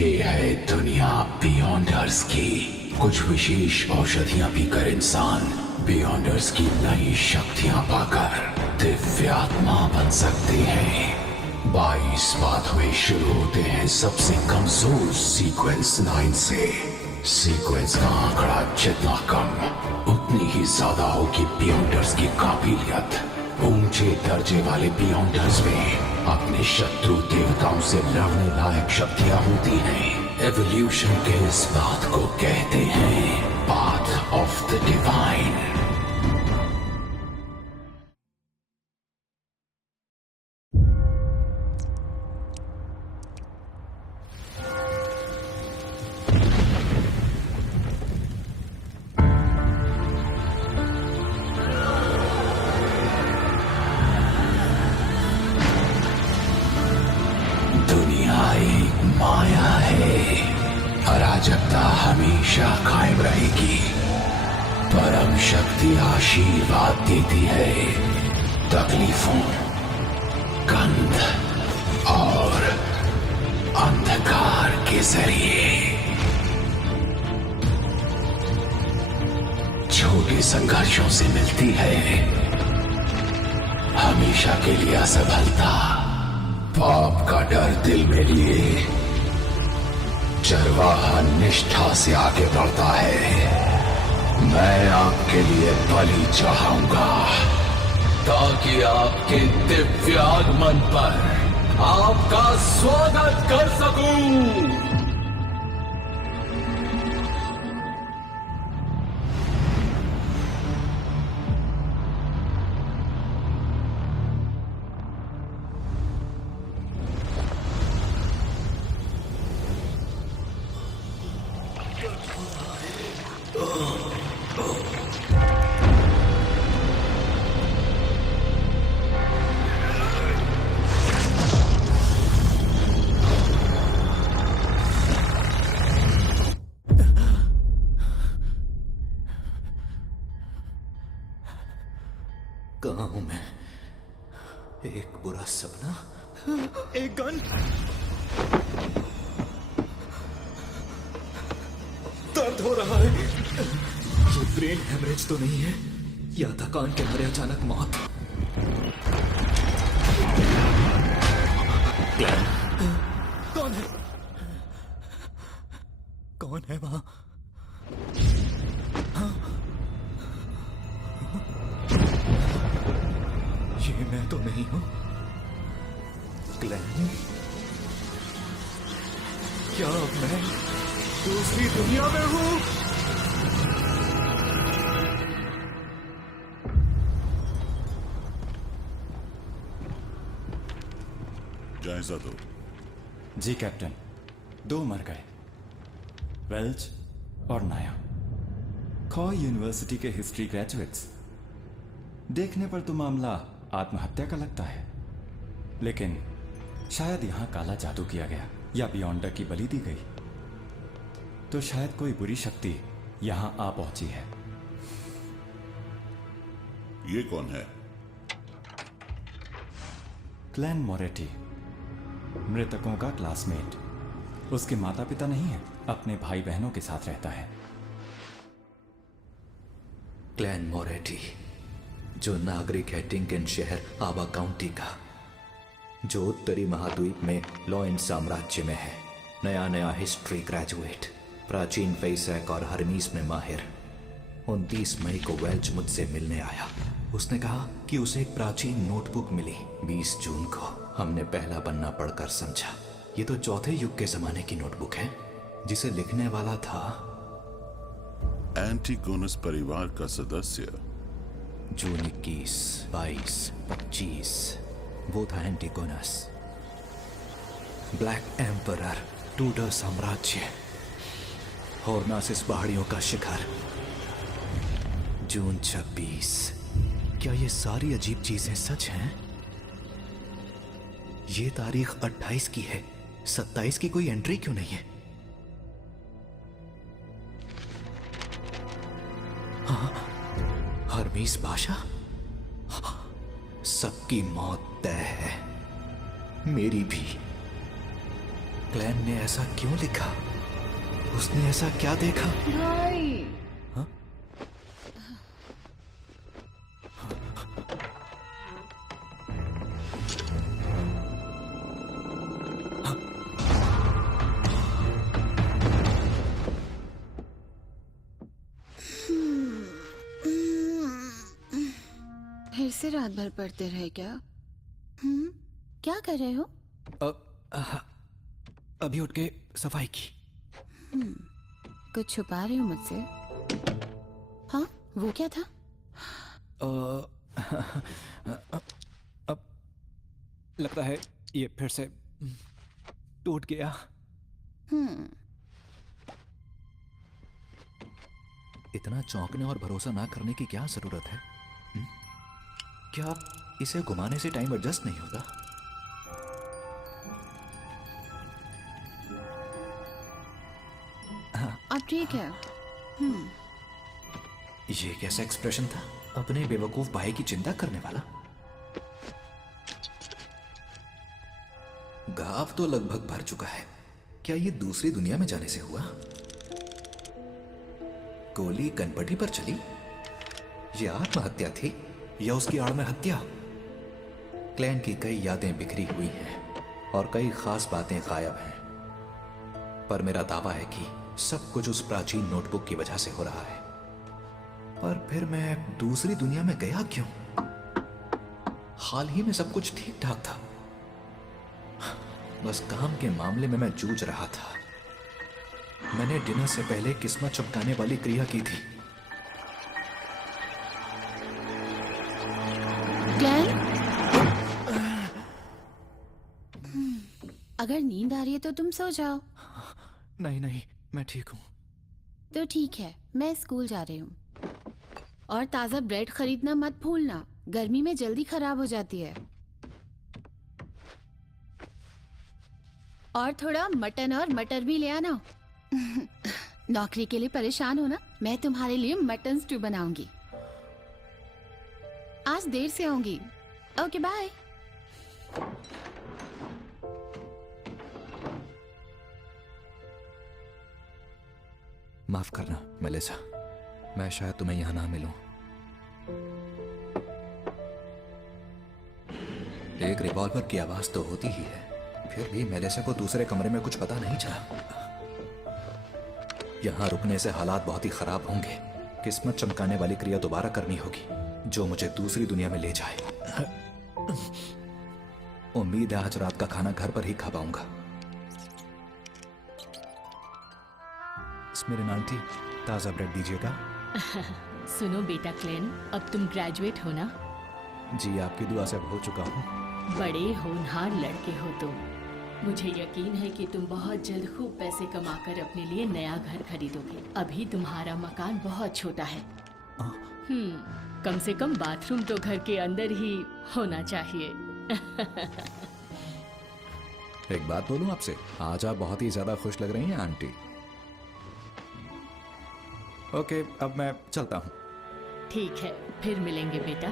ये है दुनिया बियॉन्डर्स की। कुछ विशेष औषधियां पीकर इंसान बियॉन्डर्स की नई शक्तियां पाकर दिव्य आत्मा बन सकते हैं। 22 पाथवे शुरू होते हैं सबसे कमजोर सीक्वेंस 9 से। सीक्वेंस का आंकड़ा जितना कम उतनी ही ज्यादा होगी बियॉन्डर्स की काबिलियत। ऊंचे दर्जे वाले बियॉन्डर्स में अपने शत्रु देवताओं से लड़ने लायक शक्तियां होती हैं। एवोल्यूशन के इस बात को कहते हैं पाथ ऑफ द डिवाइन। माया है, अराजकता हमेशा कायम रहेगी। परम शक्ति आशीर्वाद देती है तकलीफों, गंध और अंधकार के जरिए। छोटे संघर्षों से मिलती है हमेशा के लिए असफलता। पाप का डर दिल में लिए चरवाहा निष्ठा से आगे बढ़ता है। मैं आपके लिए बलि चढ़ाऊंगा ताकि आपके दिव्य आगमन पर आपका स्वागत कर सकूं। कहाँ हूं मैं? एक बुरा सपना, एक गन। दर्द हो रहा है। ये ब्रेन हेमरेज तो नहीं है या थकान के मारे अचानक मौत? क्लैन, कौन है? कौन है वहां? ये मैं तो नहीं हूं। क्लैन, क्या मैं दूसरी दुनिया में हूं? जायजा दो। जी कैप्टन, 2 मर गए, वेल्च और नाया। खॉ यूनिवर्सिटी के हिस्ट्री ग्रेजुएट्स। देखने पर तो मामला आत्महत्या का लगता है, लेकिन शायद यहां काला जादू किया गया या बियॉन्डर की बलि दी गई। तो शायद कोई बुरी शक्ति यहां आ पहुंची है। ये कौन है? क्लैन मोरेटी, मृतकों का क्लासमेट। उसके माता पिता नहीं है, अपने भाई बहनों के साथ रहता है। क्लैन मोरेटी, जो नागरिक है टिंकन शहर आबा काउंटी का, जो उत्तरी महाद्वीप में लॉयन साम्राज्य में है। नया नया हिस्ट्री ग्रेजुएट, प्राचीन फेसैक और हरमीस में माहिर। 29 मई को वेल्च मुझसे मिलने आया। उसने कहा कि उसे एक प्राचीन नोटबुक मिली। 20 जून को हमने पहला पन्ना पढ़कर समझा ये तो चौथे युग के जमाने की नोटबुक है, जिसे लिखने वाला था एंटिगोनस परिवार का सदस्य। जून 21, 22, 25 वो था एंटिगोनस। ब्लैक एम्परर, टूडर साम्राज्य, हॉर्नासिस पहाड़ियों का शिखर। जून 26। क्या ये सारी अजीब चीजें सच हैं? ये तारीख 28 की है, 27 की कोई एंट्री क्यों नहीं है? हाँ, हरमीस भाषा। सबकी मौत तय है, मेरी भी। क्लैन ने ऐसा क्यों लिखा? उसने ऐसा क्या देखा? भाई हाँ? फिर से रात भर पढ़ते रहे क्या? क्या कर रहे हो? अभी उठ के सफाई की। कुछ छुपा रहे हो मुझसे? हाँ, वो क्या था? अब लगता है ये फिर से टूट गया। इतना चौंकने और भरोसा ना करने की क्या जरूरत है? क्या इसे घुमाने से टाइम एडजस्ट नहीं होता? अब ठीक है। ये कैसा एक्सप्रेशन था? अपने बेवकूफ भाई की चिंता करने वाला। घाव तो लगभग भर चुका है। क्या ये दूसरी दुनिया में जाने से हुआ? गोली कनपटी पर चली? ये आत्महत्या थी या उसकी आड़ में हत्या? क्लैन की कई यादें बिखरी हुई हैं और कई खास बातें गायब हैं, पर मेरा दावा है कि सब कुछ उस प्राचीन नोटबुक की वजह से हो रहा है। पर फिर मैं दूसरी दुनिया में गया क्यों? हाल ही में सब कुछ ठीक ठाक था। बस काम के मामले में मैं जूझ रहा था। मैंने डिनर से पहले किस्मत चमकाने वाली क्रिया की थी। क्लैन? अगर नींद आ रही है तो तुम सो जाओ। नहीं नहीं, मैं ठीक हूं। तो ठीक है, मैं स्कूल जा रही हूँ। और ताज़ा ब्रेड खरीदना मत भूलना, गर्मी में जल्दी खराब हो जाती है। और थोड़ा मटन और मटर भी ले आना। नौकरी के लिए परेशान हो ना? मैं तुम्हारे लिए मटन स्टू बनाऊंगी। आज देर से आऊंगी। Okay bye. माफ करना मेलिसा, मैं शायद तुम्हें यहां ना मिलूं। एक रिवॉल्वर की आवाज तो होती ही है, फिर भी मेलिसा को दूसरे कमरे में कुछ पता नहीं चला। यहां रुकने से हालात बहुत ही खराब होंगे। किस्मत चमकाने वाली क्रिया दोबारा करनी होगी, जो मुझे दूसरी दुनिया में ले जाए। उम्मीद है आज रात का खाना घर पर ही खा पाऊंगा। मेरे आंटी, ताजा ब्रेड दीजिएगा। सुनो बेटा क्लेन, अब तुम ग्रेजुएट हो ना? जी, आपकी दुआ से हो चुका हूँ। बड़े होनहार लड़के हो तुम। मुझे यकीन है कि तुम बहुत जल्द खूब पैसे कमाकर अपने लिए नया घर खरीदोगे। अभी तुम्हारा मकान बहुत छोटा है। कम से कम बाथरूम तो घर के अंदर ही होना चाहिए। एक बात बोलूं आपसे, आज आप बहुत ही ज्यादा खुश लग रही हैं आंटी। ओके, अब मैं चलता हूँ। ठीक है, फिर मिलेंगे बेटा।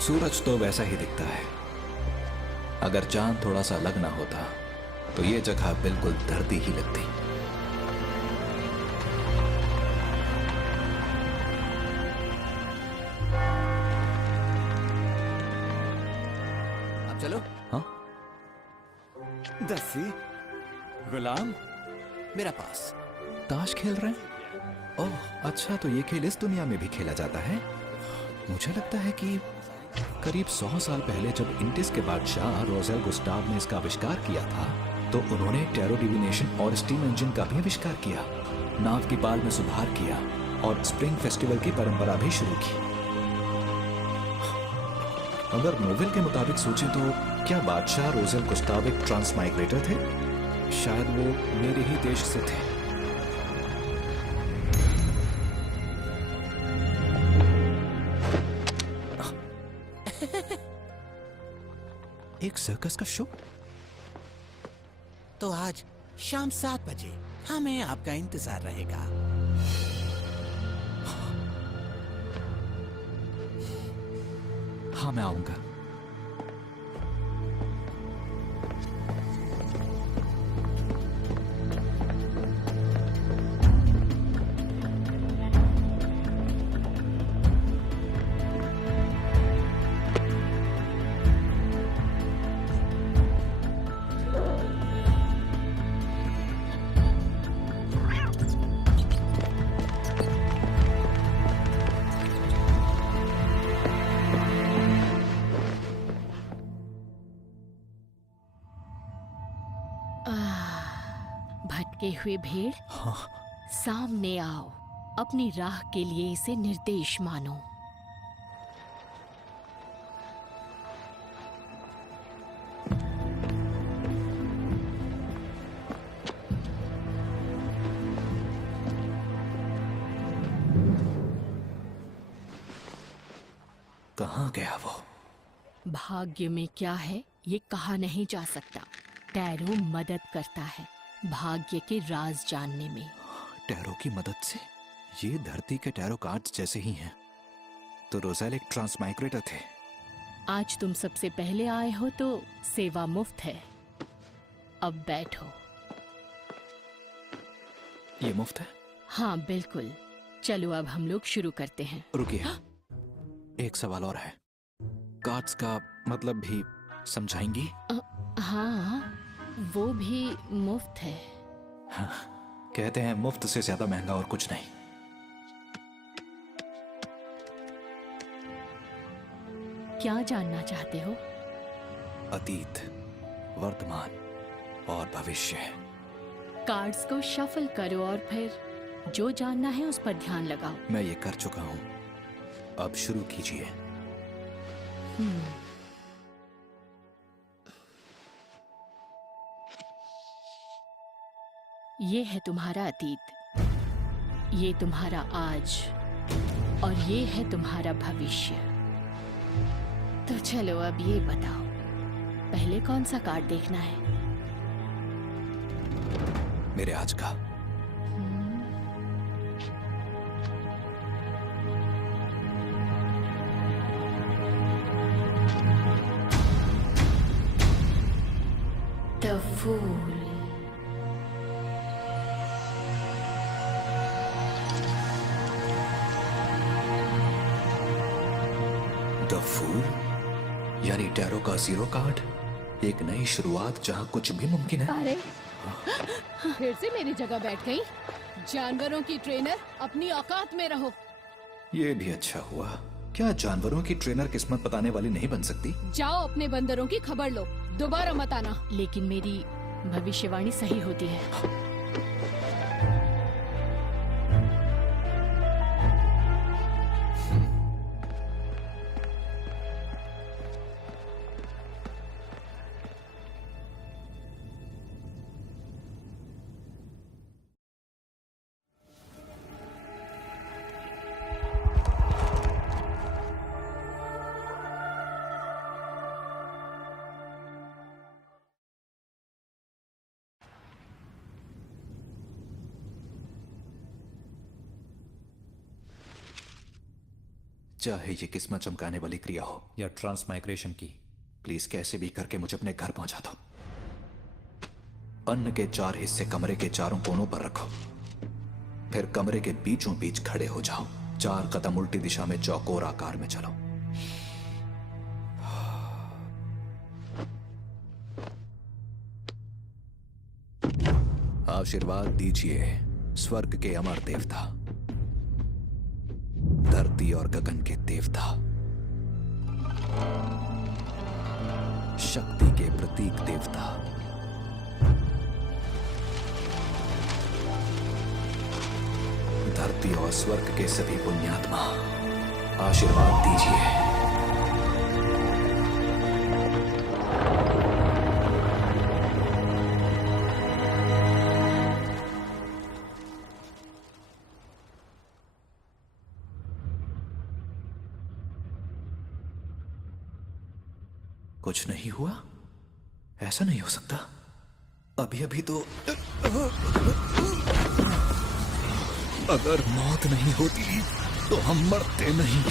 सूरज तो वैसा ही दिखता है। अगर चांद थोड़ा सा अलग ना होता तो ये जगह बिल्कुल धरती ही लगती। अब चलो। हाँ, दस्सी, गुलाम, मेरा पास ताश खेल रहे हैं। ओह अच्छा, तो ये खेल इस दुनिया में भी खेला जाता है। मुझे लगता है कि करीब 100 साल पहले जब इंडिस के बादशाह रोजेल गुस्टाव ने इसका आविष्कार किया था, तो उन्होंने टैरो डिविनेशन और स्टीम इंजन का भी आविष्कार किया, नाव की पाल में सुधार किया और स्प्रिंग फेस्टिवल की परंपरा भी शुरू की। अगर नोवेल के मुताबिक सोचें तो क्या बादशाह रोजेल गुस्टाव एक ट्रांस माइग्रेटर थे? शायद वो मेरे ही देश से थे। एक सर्कस का शो? तो आज शाम 7 बजे हमें आपका इंतजार रहेगा। हाँ, मैं आऊंगा। भटके हुए भेड़, सामने आओ। अपनी राह के लिए इसे निर्देश मानो। कहाँ गया वो? भाग्य में क्या है ये कहा नहीं जा सकता। टैरो मदद करता है भाग्य के राज जानने में। टैरो की मदद से? ये धरती के टैरो कार्ड्स जैसे ही हैं। तो रोज़ेल एक ट्रांसमाइग्रेटर थे। आज तुम सबसे पहले आए हो तो सेवा मुफ्त है। अब बैठो। ये मुफ्त है? हाँ बिल्कुल। चलो अब हम लोग शुरू करते हैं। रुकिए, एक सवाल और है। कार्ड्स का मतलब भी समझाएंगी? हाँ, वो भी मुफ्त है। हाँ, कहते हैं मुफ्त से ज्यादा महंगा और कुछ नहीं। क्या जानना चाहते हो? अतीत, वर्तमान और भविष्य। कार्ड्स को शफल करो और फिर जो जानना है उस पर ध्यान लगाओ। मैं ये कर चुका हूं, अब शुरू कीजिए। ये है तुम्हारा अतीत, ये तुम्हारा आज और ये है तुम्हारा भविष्य। तो चलो अब ये बताओ, पहले कौन सा कार्ड देखना है? मेरे आज का। The fool. द फूल यानी टैरो का जीरो कार्ड। एक नई शुरुआत जहां कुछ भी मुमकिन है। अरे फिर से मेरी जगह बैठ गई। जानवरों की ट्रेनर, अपनी औकात में रहो। ये भी अच्छा हुआ। क्या जानवरों की ट्रेनर किस्मत बताने वाली नहीं बन सकती? जाओ अपने बंदरों की खबर लो, दोबारा मत आना। लेकिन मेरी भविष्यवाणी सही होती है। चाहे ये किस्मत चमकाने वाली क्रिया हो या ट्रांसमाइग्रेशन की, प्लीज कैसे भी करके मुझे अपने घर पहुंचा दो। अन्न के 4 हिस्से कमरे के चारों कोनों पर रखो, फिर कमरे के बीचों बीच खड़े हो जाओ। 4 कदम उल्टी दिशा में चौकोर आकार में चलो। आशीर्वाद दीजिए स्वर्ग के अमर देवता, धरती और गगन के देवता, शक्ति के प्रतीक देवता, धरती और स्वर्ग के सभी पुण्यात्मा, आशीर्वाद दीजिए। कुछ नहीं हुआ? ऐसा नहीं हो सकता। अभी अभी तो अगर मौत नहीं होती तो हम मरते नहीं।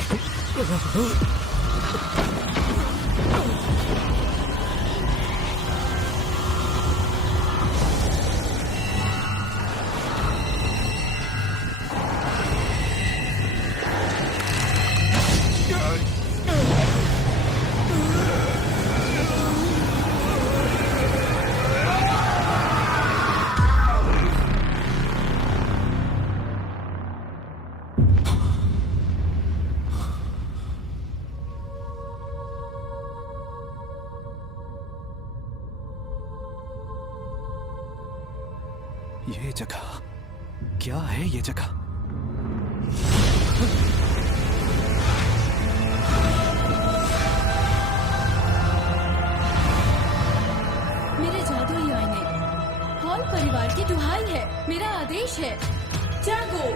ये जगह क्या है? ये जगह मेरे जादुई आईने, हॉल परिवार की दुहाई है, मेरा आदेश है, जागो।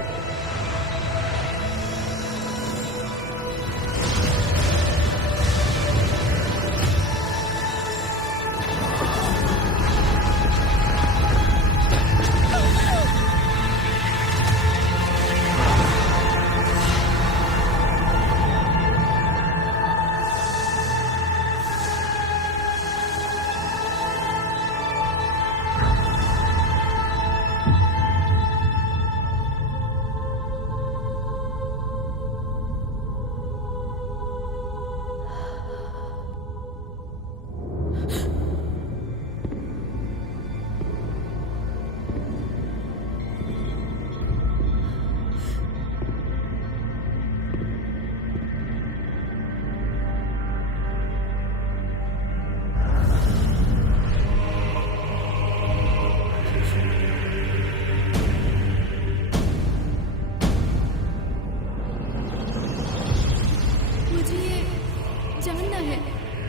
जानना है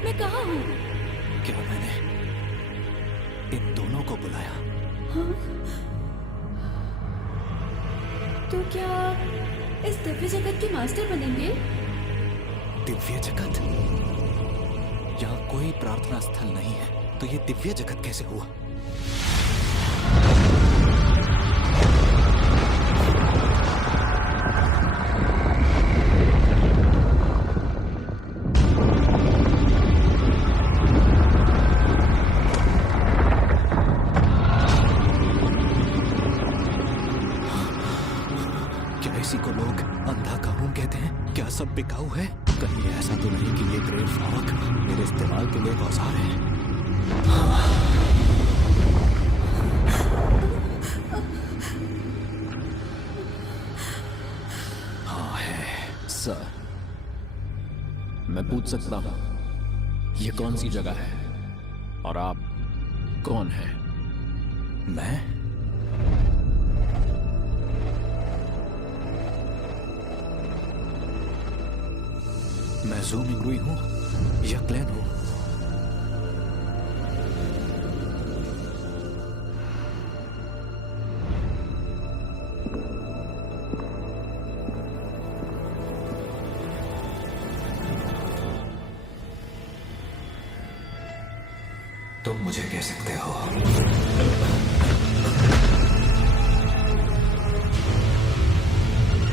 मैं कहाँ हूँ। क्या मैंने इन दोनों को बुलाया? हाँ? तो क्या इस दिव्य जगत के मास्टर बनेंगे? दिव्य जगत? यहाँ कोई प्रार्थना स्थल नहीं है, तो ये दिव्य जगत कैसे हुआ? इसी को लोग अंधा कानून कहते हैं। क्या सब बिकाऊ है? कहीं ऐसा तो नहीं कि ये ग्रे फ्रॉग मेरे इस्तेमाल के लिए औजार है? हाँ है। सर, मैं पूछ सकता हूँ ये कौन सी जगह है और आप कौन हैं? मैं ज़ू मिंगुई हूँ या क्लैन हूँ? तुम मुझे कह सकते हो।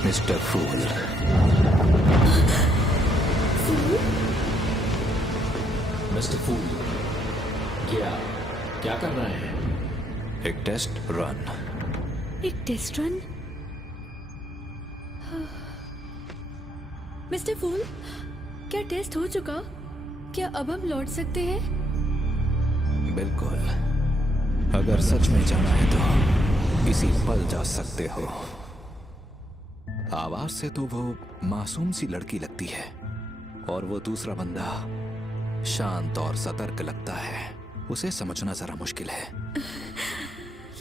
मिस्टर फूल। मिस्टर फूल, क्या कर रहे हैं? एक टेस्ट रन। एक टेस्ट रन? मिस्टर फूल, क्या टेस्ट हो चुका? क्या अब हम लौट सकते हैं? बिल्कुल, अगर सच में जाना है तो इसी पल जा सकते हो। आवाज से तो वो मासूम सी लड़की लगती है और वो दूसरा बंदा शांत और सतर्क लगता है। उसे समझना जरा मुश्किल है।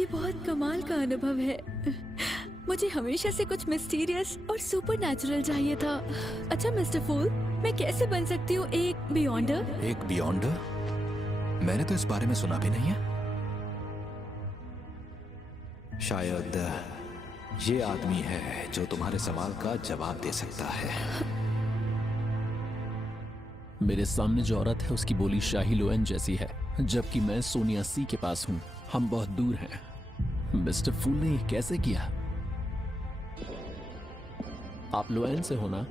ये बहुत कमाल का अनुभव है। मुझे हमेशा से कुछ मिस्टीरियस और सुपरनैचुरल चाहिए था। अच्छा मिस्टर फूल, मैं कैसे बन सकती हूँ एक बियॉन्डर? एक बियॉन्डर? मैंने तो इस बारे में सुना भी नहीं है। शायद ये आदमी है जो तुम्हारे सवाल का जवाब दे सकता है। मेरे सामने जो औरत है उसकी बोली शाही लोएन जैसी है। जबकि मैं सोनिया सी के पास हूं। हम बहुत दूर हैं। मिस्टर फूल ने ये कैसे किया? आप लोएन से हो ना?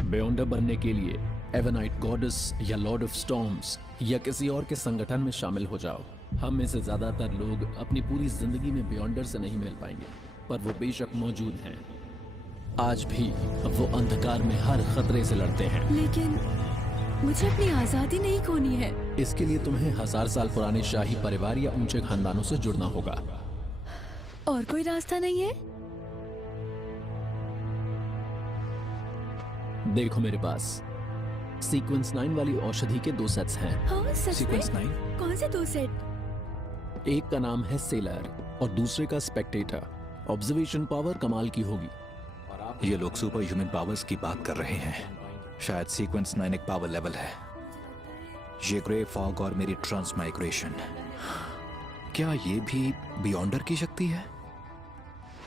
बियॉन्डर बनने के लिए एवनाइट गॉडेस या लॉर्ड ऑफ स्टॉर्म्स या किसी और के संगठन में शामिल हो जाओ। हम में से ज्यादातर लोग अपनी पूरी जिंदगी में बियॉन्डर से नहीं मिल पाएंगे, पर वो बेशक मौजूद हैं। आज भी वो अंधकार में हर खतरे से लड़ते हैं। लेकिन मुझे अपनी आजादी नहीं खोनी है। इसके लिए तुम्हें 1000 साल पुराने शाही परिवार या ऊंचे खानदानों से जुड़ना होगा। और कोई रास्ता नहीं है? देखो मेरे पास सीक्वेंस 9 वाली औषधि के 2 सेट्स हैं। हाँ, सच सीक्वेंस में? 9? कौन से 2 सेट? एक का नाम है सेलर और दूसरे का स्पेक्टेटर। ऑब्जर्वेशन पावर कमाल की होगी। ये लोग सुपर ह्यूमन पावर्स की बात कर रहे हैं। शायद सीक्वेंस 9 एक पावर लेवल है। ये ग्रे फॉग और मेरी ट्रांसमाइग्रेशन, क्या ये भी बियॉन्डर की शक्ति है?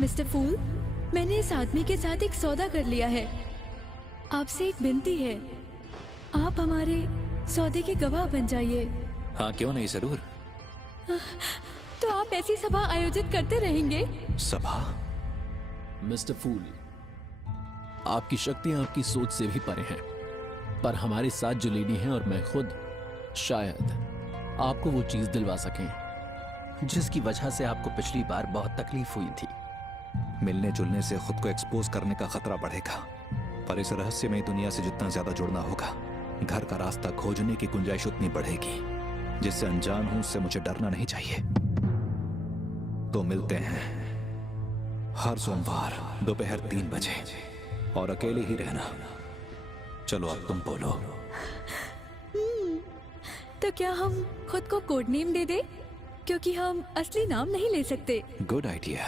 मिस्टर फूल, मैंने इस आदमी के साथ एक सौदा कर लिया है। आपसे एक विनती है, आप हमारे सौदे के गवाह बन जाइए। हाँ, क्यों नहीं, जरूर। तो आप ऐसी सभा आयोजित करते रहेंगे? सभा? मिस्टर फूल, आपकी शक्तियां आपकी सोच से भी परे हैं, पर हमारे साथ जो लेडी हैं और मैं खुद शायद आपको वो चीज दिलवा सकें जिसकी वजह से आपको पिछली बार बहुत तकलीफ हुई थी। मिलने जुलने से खुद को एक्सपोज करने का खतरा बढ़ेगा, पर इस रहस्यमय दुनिया से जितना ज्यादा जुड़ना होगा, घर का रास्ता खोजने की गुंजाइश उतनी बढ़ेगी। जिससे अनजान हूं उससे मुझे डरना नहीं चाहिए। तो मिलते हैं हर सोमवार दोपहर 3 बजे, और अकेले ही रहना। चलो अब तुम बोलो। तो क्या हम खुद को कोड नेम दे दे, क्योंकि हम असली नाम नहीं ले सकते। Good idea.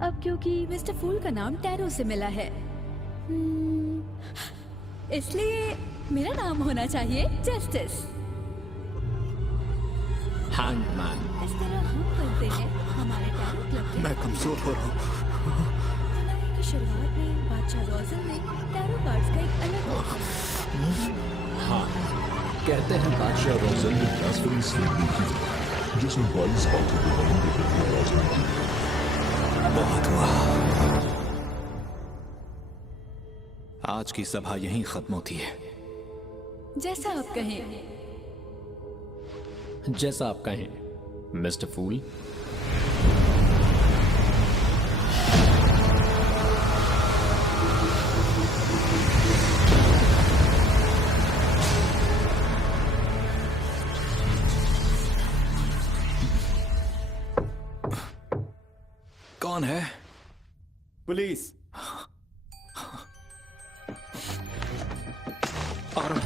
अब क्योंकि मिस्टर फूल का नाम टैरो से मिला है, इसलिए मेरा नाम होना चाहिए जस्टिस। हैंगमैन। इस तरह हम करते हैं हमारे टैरो क्लब के। मैं कमजोर हो रहा हूँ। की शुरुआत में बादशाह रोजन ने टैरो कार्ड्स का एक अलग हाँ, कहते हैं बादशाह रोजन जिसमें 22 बातें बहुत हुआ। आज की सभा यहीं खत्म होती है। जैसा आप कहें। जैसा आप कहें मिस्टर फूल। कौन है? पुलिस। और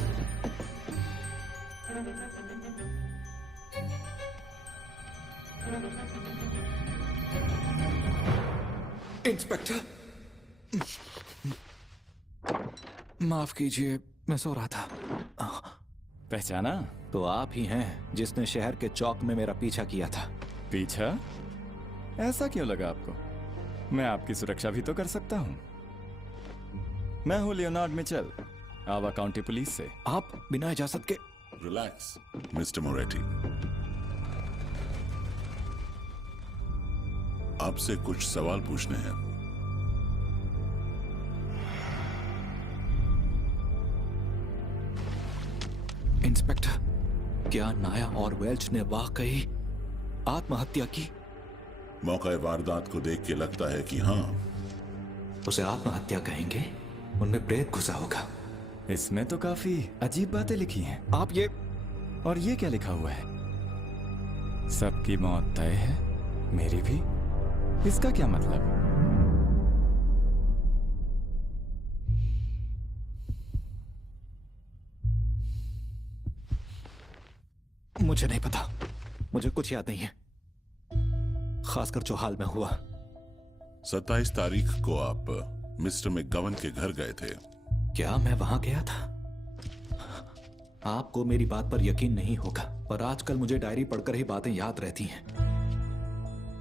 इंस्पेक्टर, माफ कीजिए, मैं सो रहा था। पहचाना? तो आप ही हैं जिसने शहर के चौक में मेरा पीछा किया था। पीछा? ऐसा क्यों लगा आपको? मैं आपकी सुरक्षा भी तो कर सकता हूं। मैं हूं लियोनार्ड मिचेल, आवा काउंटी पुलिस से। आप बिना इजाजत के? रिलैक्स मिस्टर मोरेटी, आपसे कुछ सवाल पूछने हैं। इंस्पेक्टर, क्या नाया और वेल्च ने वाकई आत्महत्या की? मौका वारदात को देख के लगता है कि हाँ। उसे आत्महत्या कहेंगे? उनमें प्रेत घुसा होगा। इसमें तो काफी अजीब बातें लिखी हैं। आप ये और ये क्या लिखा हुआ है? सबकी मौत तय है, मेरी भी। इसका क्या मतलब? मुझे नहीं पता, मुझे कुछ याद नहीं है, खासकर जो हाल में हुआ। 27 तारीख को आप मिस्टर मैकगवन के घर गए थे। क्या मैं वहां गया था? आपको मेरी बात पर यकीन नहीं होगा, पर आजकल मुझे डायरी पढ़कर ही बातें याद रहती हैं।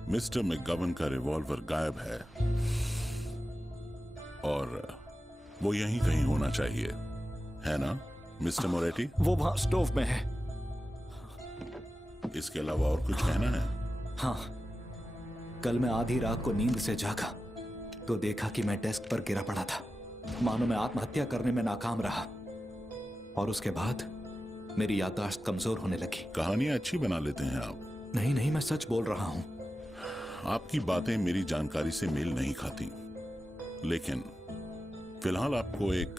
मिस्टर मैकगवन का रिवॉल्वर गायब है और वो यहीं कहीं होना चाहिए, है ना मिस्टर मोरेटी? वो वहां स्टोव में है। इसके अलावा और कुछ कहना है? हाँ, कल मैं आधी रात को नींद से जागा तो देखा कि मैं डेस्क पर गिरा पड़ा था, मानो मैं आत्महत्या करने में नाकाम रहा। और उसके बाद मेरी याददाश्त कमजोर होने लगी। कहानियां अच्छी बना लेते हैं आप। नहीं नहीं, मैं सच बोल रहा हूं। आपकी बातें मेरी जानकारी से मेल नहीं खाती, लेकिन फिलहाल आपको एक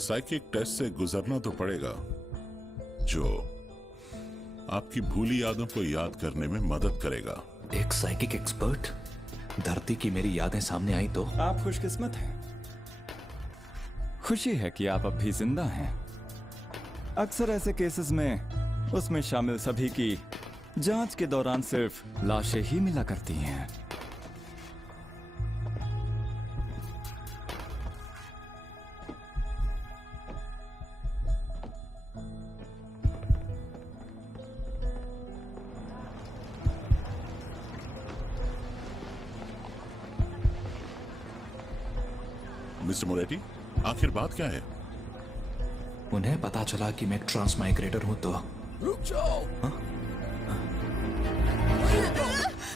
साइकिक टेस्ट से गुजरना तो पड़ेगा जो आपकी भूली यादों को याद करने में मदद करेगा। एक साइकिक एक्सपर्ट? धरती की मेरी यादें सामने आई तो? आप खुशकिस्मत हैं। खुशी है कि आप अब भी जिंदा हैं। अक्सर ऐसे केसेस में उसमें शामिल सभी की जांच के दौरान सिर्फ लाशें ही मिला करती हैं। मिस्टर मोरेटी, आखिर बात क्या है? उन्हें पता चला कि मैं ट्रांसमाइग्रेटर हूं तो। रुक जाओ।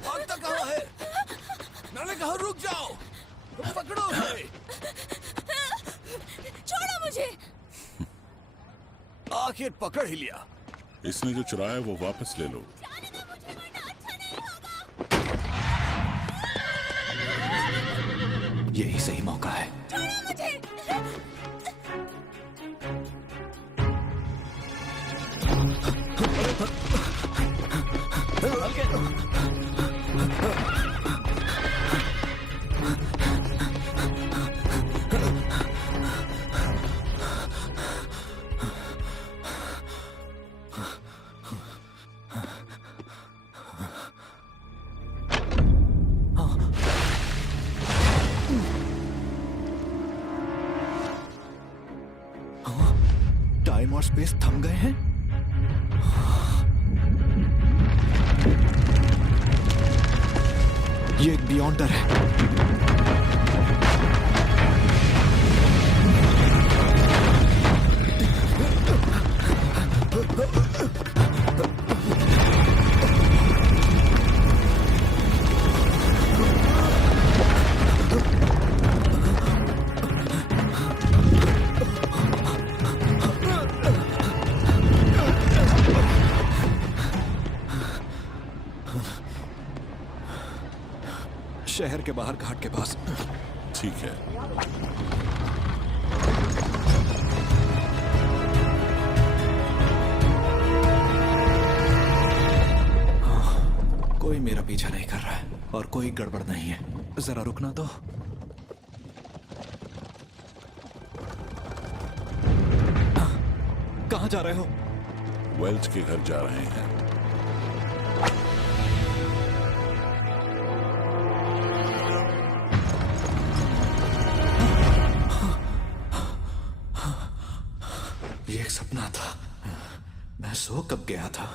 भागता कहाँ है? मैंने कहा रुक जाओ। तुम पकड़ो उसे। छोड़ो मुझे। आखिर पकड़ ही लिया। इसने जो चुराया है वो वापस ले लो। यही सही मौका है। छोड़ो मुझे। टाइम और स्पेस थम गए हैं। ये एक बियॉन्डर है। शहर के बाहर घाट के पास। ठीक है। कोई मेरा पीछा नहीं कर रहा है और कोई गड़बड़ नहीं है। जरा रुकना तो। कहाँ जा रहे हो? वेल्च के घर जा रहे हैं। ये एक सपना था। मैं सो कब गया था?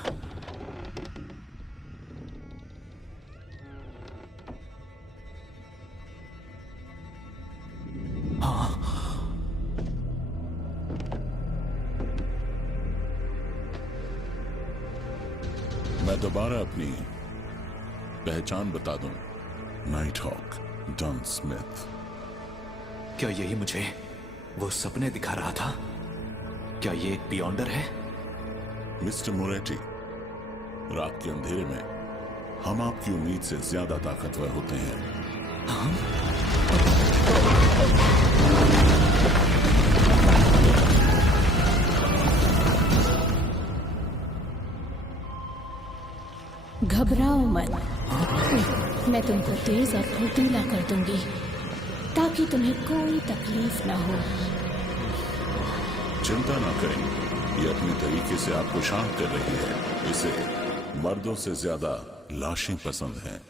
मैं दोबारा अपनी पहचान बता दूं। Nighthawk Dan Smith. क्या यही मुझे वो सपने दिखा रहा था? क्या ये एक बियॉन्डर है? मिस्टर मोरेटी, रात के अंधेरे में हम आपकी उम्मीद से ज्यादा ताकतवर होते हैं। घबराओ मत, मैं तुमको तेज और फुर्तीला कर दूंगी ताकि तुम्हें कोई तकलीफ ना हो। चिंता ना करें, ये अपने तरीके से आपको शांत कर रही है। इसे मर्दों से ज्यादा लाशें पसंद हैं।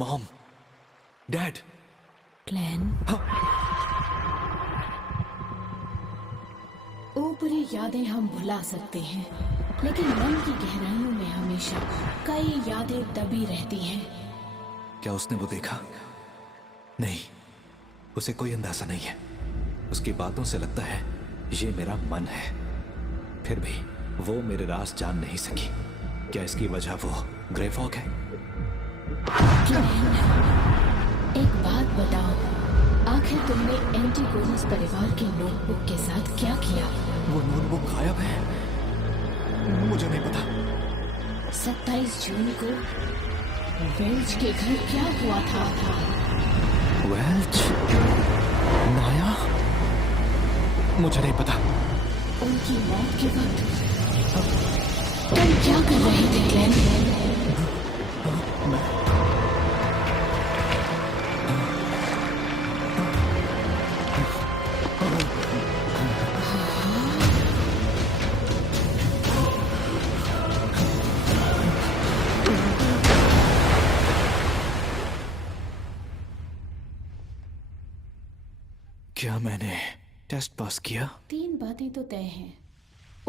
Mom, dad. ग्लेन, ऊपरी यादें हम भुला सकते हैं, लेकिन मन की गहराइयों में हमेशा कई यादें दबी रहती हैं। क्या उसने वो देखा? नहीं, उसे कोई अंदाजा नहीं है। उसकी बातों से लगता है ये मेरा मन है। फिर भी वो मेरे राज जान नहीं सकी। क्या इसकी वजह वो ग्रे फॉग है? एक बात बताओ, आखिर तुमने एंटीगोनस परिवार के नोटबुक के साथ क्या किया? वो नोटबुक गायब है। मुझे नहीं पता। 27 जून को वेल्च के घर क्या हुआ था? वेल्च? नाया? मुझे नहीं पता। उनकी मौत के वक्त तुम क्या कर रहे थे ग्लेन? क्या मैंने टेस्ट पास किया? 3 बातें तो तय हैं।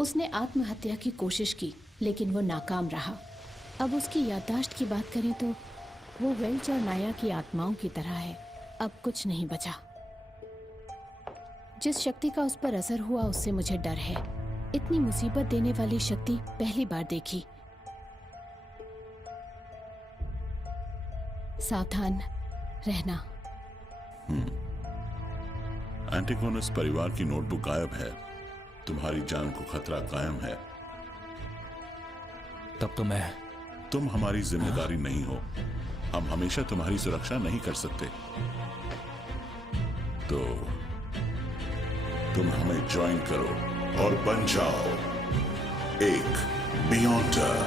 उसने आत्महत्या की कोशिश की, लेकिन वो नाकाम रहा। अब उसकी याददाश्त की बात करें तो वो वेल्च और नाया की आत्माओं की तरह है। अब कुछ नहीं बचा। जिस शक्ति का उस पर असर हुआ उससे मुझे डर है। इतनी मुसीबत देने वाली शक्ति पहली बार देखी। सावधान रहना। एंटीगोनस परिवार की नोटबुक गायब है। तुम्हारी जान को खतरा कायम है। तब तो मैं... तुम हमारी जिम्मेदारी नहीं हो। हम हमेशा तुम्हारी सुरक्षा नहीं कर सकते। तो तुम हमें ज्वाइन करो और बन जाओ एक बियॉन्डर।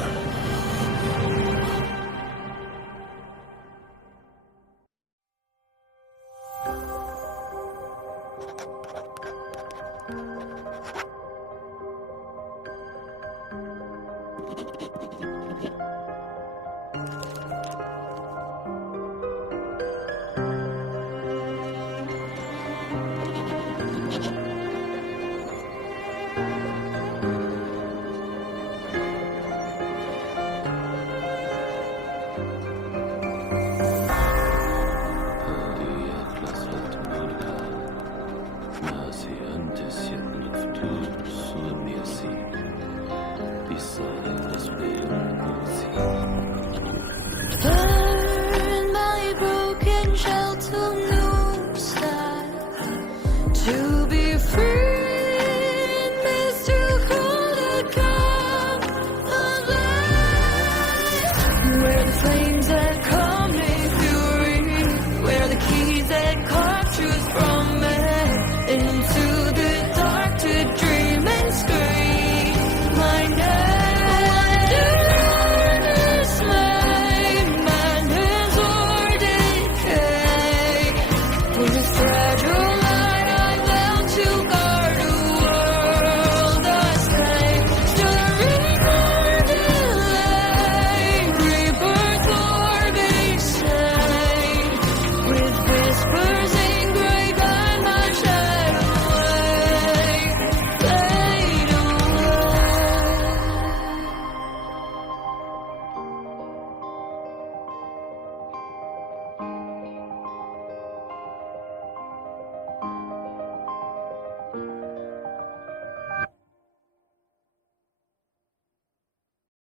Ah!